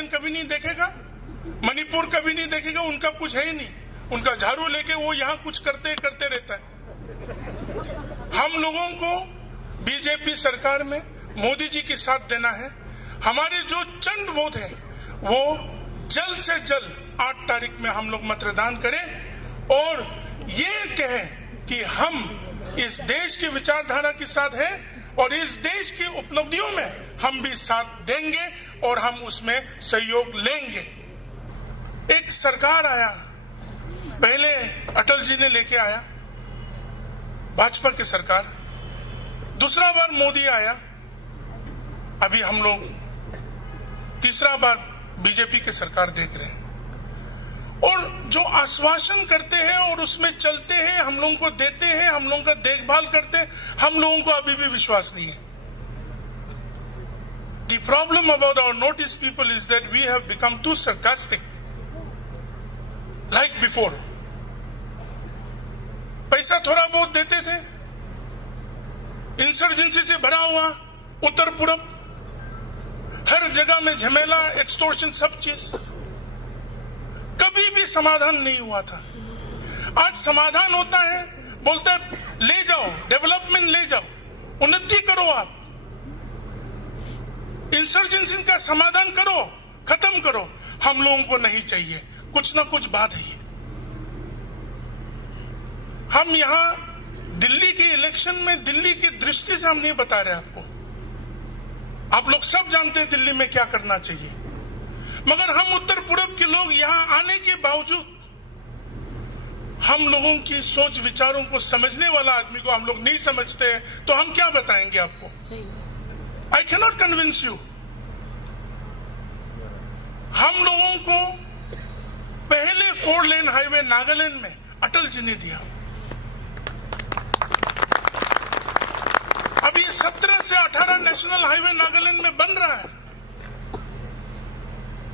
नागालैंड कभी नहीं देखेगा, मणिपुर कभी नहीं देखेगा, उनका कुछ है ही नहीं। उनका झाड़ू लेके वो यहाँ कुछ करते रहता है। हम लोगों को बीजेपी सरकार में मोदी जी के साथ देना है। हमारे जो चंद वोट है वो जल्द से जल्द 8 तारीख में हम लोग मतदान करें और ये कहें कि हम इस देश की विचारधारा के साथ हैं और इस देश की उपलब्धियों में हम भी साथ देंगे और हम उसमें सहयोग लेंगे। एक सरकार आया, पहले अटल जी ने लेके आया भाजपा की सरकार, दूसरा बार मोदी आया, अभी हम लोग तीसरा बार बीजेपी की सरकार देख रहे हैं। और जो आश्वासन करते हैं और उसमें चलते हैं, हम लोगों को देते हैं, हम लोगों का देखभाल करते हैं, हम लोगों को अभी भी विश्वास नहीं है। The problem about our Northeast people is that we have become too sarcastic, like before. पैसा थोड़ा बहुत देते थे, इंसर्जेंसी से भरा हुआ उत्तर पूरब, हर जगह में झमेला, एक्सटॉर्शन, सब चीज, कभी भी समाधान नहीं हुआ था। आज समाधान होता है, बोलता है ले जाओ, डेवलपमेंट ले जाओ, उन्नति करो, आप इंसर्जेंसी का समाधान करो, खत्म करो। हम लोगों को नहीं चाहिए, कुछ ना कुछ बात है। हम यहां दिल्ली के इलेक्शन में दिल्ली की दृष्टि से हम नहीं बता रहे आपको, आप लोग सब जानते हैं दिल्ली में क्या करना चाहिए, मगर हम उत्तर पूरब के लोग यहां आने के बावजूद हम लोगों की सोच विचारों को समझने वाला आदमी को हम लोग नहीं समझते हैं, तो हम क्या बताएंगे आपको? I can not convince you. हम लोगों को पहले 4 लेन हाईवे नागालैंड में अटल जी ने दिया, अभी 17 से 18 नेशनल हाईवे नागालैंड में बन रहा है।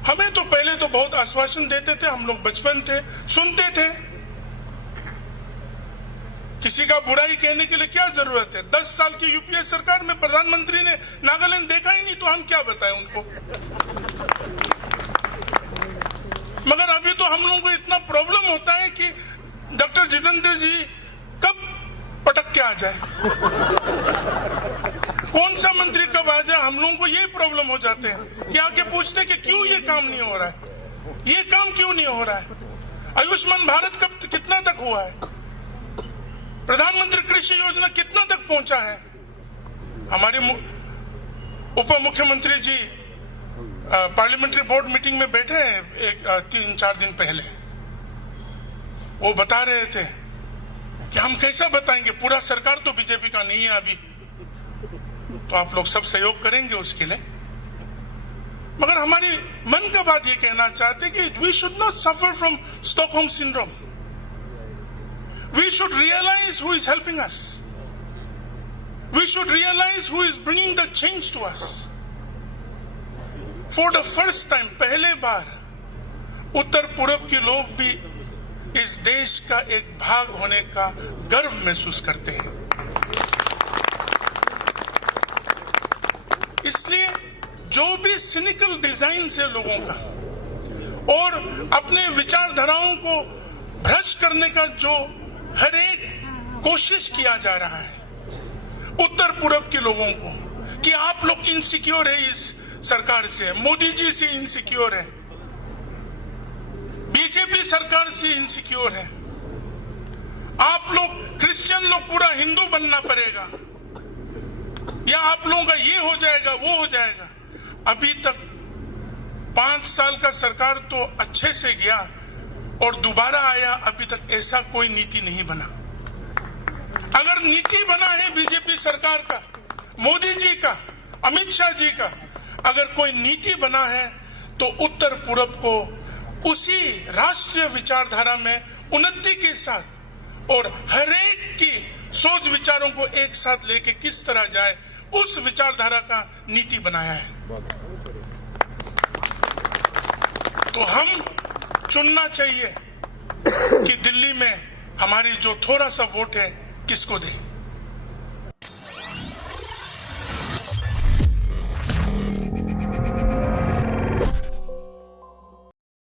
हमें तो पहले तो बहुत आश्वासन देते थे, हम लोग बचपन थे, सुनते थे, किसी का बुराई कहने के लिए क्या जरूरत है? 10 साल की यूपीए सरकार में प्रधानमंत्री ने नागालैंड देखा ही नहीं, तो हम क्या बताएं उनको? मगर अभी तो हम लोगों को इतना प्रॉब्लम होता है कि डॉक्टर जितेंद्र जी कब पटक के आ जाए, कौन सा मंत्री कब आ जाए, हम लोगों को यही प्रॉब्लम हो जाते हैं कि आके पूछते कि क्यों ये काम नहीं हो रहा है, ये काम क्यों नहीं हो रहा है? आयुष्मान भारत कब कितना तक हुआ है? प्रधानमंत्री कृषि योजना कितना तक पहुंचा है? हमारे उप मुख्यमंत्री जी पार्लियामेंट्री बोर्ड मीटिंग में बैठे हैं 3-4 दिन पहले, वो बता रहे थे कि हम कैसा बताएंगे, पूरा सरकार तो बीजेपी का नहीं है अभी, तो आप लोग सब सहयोग करेंगे उसके लिए। मगर हमारी मन का बात ये कहना चाहते कि we should not suffer from Stockholm syndrome, we should realize who is helping us, we should realize who is bringing the change to us. For the first time, पहले बार उत्तर पूरब के लोग भी इस देश का एक भाग होने का गर्व महसूस करते हैं। इसलिए जो भी सिनिकल डिजाइन से लोगों का और अपने विचारधाराओं को भ्रष्ट करने का जो हर एक कोशिश किया जा रहा है उत्तर पूरब के लोगों को, कि आप लोग इनसिक्योर है इस सरकार से, मोदी जी से इनसिक्योर है, बीजेपी सरकार से इनसिक्योर है, आप लोग क्रिश्चियन लोग पूरा हिंदू बनना पड़ेगा, या आप लोगों का ये हो जाएगा वो हो जाएगा। अभी तक 5 साल का सरकार तो अच्छे से गया और दोबारा आया, अभी तक ऐसा कोई नीति नहीं बना। अगर नीति बना है बीजेपी सरकार का, मोदी जी का, अमित शाह जी का, अगर कोई नीति बना है तो उत्तर पूरब को उसी राष्ट्रीय विचारधारा में उन्नति के साथ और हर एक की सोच विचारों को एक साथ लेके किस तरह जाए, उस विचारधारा का नीति बनाया है। तो हम चुनना चाहिए कि दिल्ली में हमारी जो थोड़ा सा वोट है किसको दें।